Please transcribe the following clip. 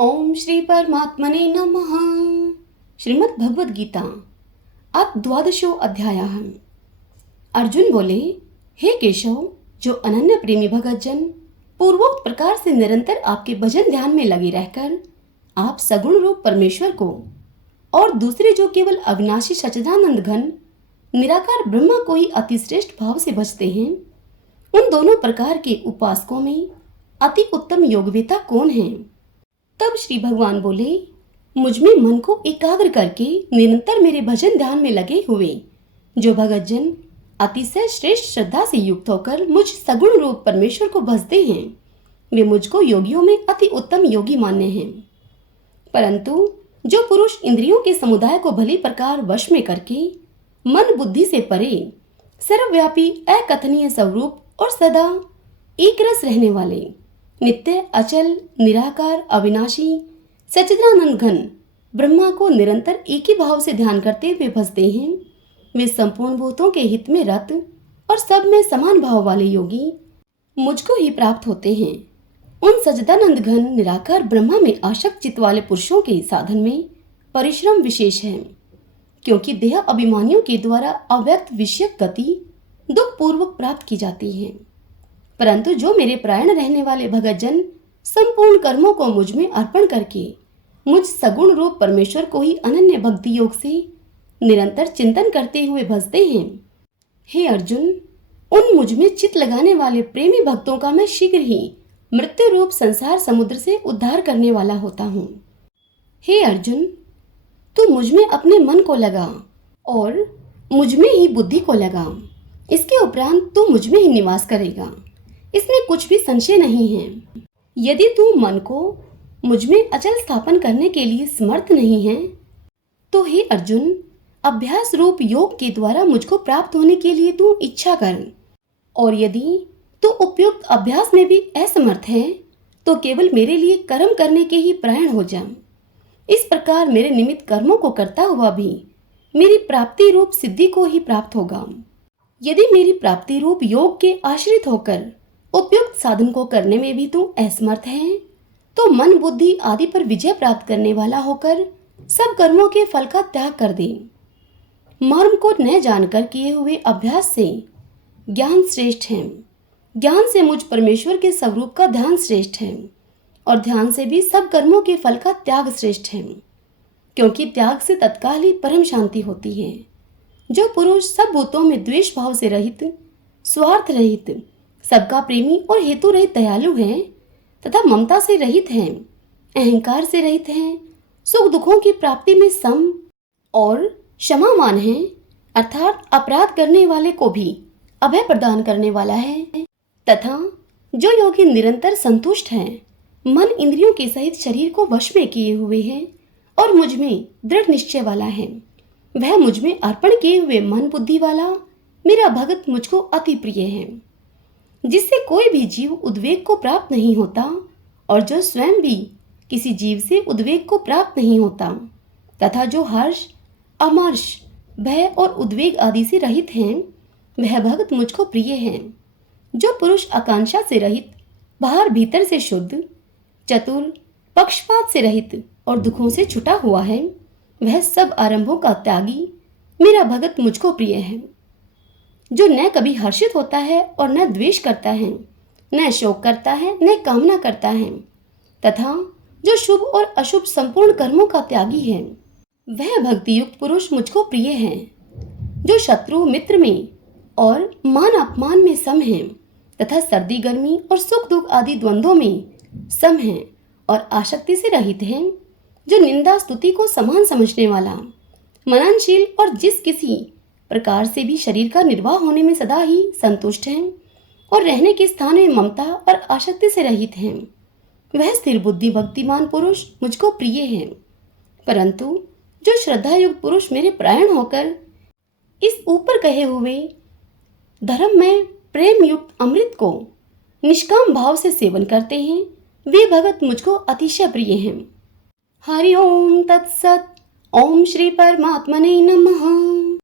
ओम श्री परमात्मने नमः। श्रीमद् भगवद गीता अथ द्वादशो अध्यायः। अर्जुन बोले, हे केशव, जो अनन्य प्रेमी भगतजन पूर्वोक्त प्रकार से निरंतर आपके भजन ध्यान में लगे रहकर आप सगुण रूप परमेश्वर को और दूसरे जो केवल अविनाशी सच्चिदानंद घन निराकार ब्रह्मा को ही अतिश्रेष्ठ भाव से भजते हैं, उन दोनों प्रकार के उपासकों में अति उत्तम योगवेता कौन है? तब श्री भगवान बोले, मुझ में मन को एकाग्र करके निरंतर मेरे भजन ध्यान में लगे हुए जो भगतजन अतिशय श्रेष्ठ श्रद्धा से युक्त होकर मुझ सगुण रूप परमेश्वर को भजते हैं, वे मुझको योगियों में अति उत्तम योगी मान्य हैं। परंतु जो पुरुष इंद्रियों के समुदाय को भली प्रकार वश में करके मन बुद्धि से परे सर्वव्यापी अकथनीय स्वरूप और सदा एक रस रहने वाले नित्य अचल निराकार अविनाशी सच्चिदानंद घन ब्रह्मा को निरंतर एक ही भाव से ध्यान करते हुए भजते हैं, वे संपूर्ण भूतों के हित में रत और सब में समान भाव वाले योगी मुझको ही प्राप्त होते हैं। उन सच्चिदानंद घन निराकार ब्रह्मा में आसक्त चित्त वाले पुरुषों के साधन में परिश्रम विशेष है, क्योंकि देह अभिमानियों के द्वारा अव्यक्त विषयक गति दुख पूर्वक प्राप्त की जाती है। परंतु जो मेरे प्राण रहने वाले भगतजन संपूर्ण कर्मों को मुझ में अर्पण करके मुझ सगुण रूप परमेश्वर को ही अनन्य भक्ति योग से निरंतर चिंतन करते हुए भजते हैं, हे अर्जुन, उन मुझ में चित्त लगाने वाले प्रेमी भक्तों का मैं शीघ्र ही मृत्यु रूप संसार समुद्र से उद्धार करने वाला होता हूँ। हे अर्जुन, तू मुझ में अपने मन को लगा और मुझ में ही बुद्धि को लगा, इसके उपरांत तू मुझ में ही निवास करेगा, इसमें कुछ भी संशय नहीं है। यदि तू मन को मुझ में अचल स्थापन करने के लिए समर्थ नहीं है तो हे अर्जुन, अभ्यास रूप योग के द्वारा मुझको प्राप्त होने के लिए तू इच्छा कर, और यदि तू उपयुक्त अभ्यास में भी असमर्थ है तो केवल मेरे लिए कर्म करने के ही परायण हो जा। इस प्रकार मेरे निमित्त कर्मों को करता हुआ भी मेरी प्राप्ति रूप सिद्धि को ही प्राप्त होगा। यदि मेरी प्राप्ति रूप योग के आश्रित होकर उपयुक्त साधन को करने में भी तू असमर्थ है तो मन बुद्धि आदि पर विजय प्राप्त करने वाला होकर सब कर्मों के फल का त्याग कर दे। मर्म को न जानकर किए हुए अभ्यास से ज्ञान श्रेष्ठ है, ज्ञान से मुझ परमेश्वर के स्वरूप का ध्यान श्रेष्ठ है, और ध्यान से भी सब कर्मों के फल का त्याग श्रेष्ठ है, क्योंकि त्याग से तत्काल ही परम शांति होती है। जो पुरुष सब भूतों में द्वेष भाव से रहित, स्वार्थ रहित, सबका प्रेमी और हेतु रहित दयालु हैं तथा ममता से रहित हैं, अहंकार से रहित हैं, सुख दुखों की प्राप्ति में सम और क्षमावान हैं, अर्थात अपराध करने वाले को भी अभय प्रदान करने वाला है, तथा जो योगी निरंतर संतुष्ट है, मन इंद्रियों के सहित शरीर को वश में किए हुए है और मुझ में दृढ़ निश्चय वाला है, वह मुझ में अर्पण किए हुए मन बुद्धि वाला मेरा भगत मुझको अति प्रिय है, जिससे कोई भी जीव उद्वेग को प्राप्त नहीं होता और जो स्वयं भी किसी जीव से उद्वेग को प्राप्त नहीं होता, तथा जो हर्ष अमर्ष भय और उद्वेग आदि से रहित हैं, वह भगत मुझको प्रिय है। जो पुरुष आकांक्षा से रहित, बाहर भीतर से शुद्ध, चतुर, पक्षपात से रहित और दुखों से छुटा हुआ है, वह सब आरंभों का त्यागी मेरा भगत मुझको प्रिय है। जो न कभी हर्षित होता है और न द्वेष करता है, न शोक करता है, न कामना करता है, तथा जो शुभ और अशुभ संपूर्ण कर्मों का त्यागी है, वह भक्ति युक्त पुरुष मुझको प्रिय है। जो शत्रु मित्र में और मान अपमान में सम है, तथा सर्दी गर्मी और सुख दुख आदि द्वंद्वों में सम है और आसक्ति से रहित है, जो निंदा स्तुति को समान समझने वाला, मननशील और जिस किसी प्रकार से भी शरीर का निर्वाह होने में सदा ही संतुष्ट हैं और रहने के स्थान में ममता और आसक्ति से रहित हैं, वह स्थिर बुद्धि भक्तिमान पुरुष मुझको प्रिय है। परंतु जो श्रद्धा युक्त पुरुष मेरे प्राण होकर इस ऊपर कहे हुए धर्म में प्रेम युक्त अमृत को निष्काम भाव से सेवन करते हैं, वे भगत मुझको अतिशय प्रिय हैं। हरि ओम तत्सत। ओम श्री परमात्मने नमः।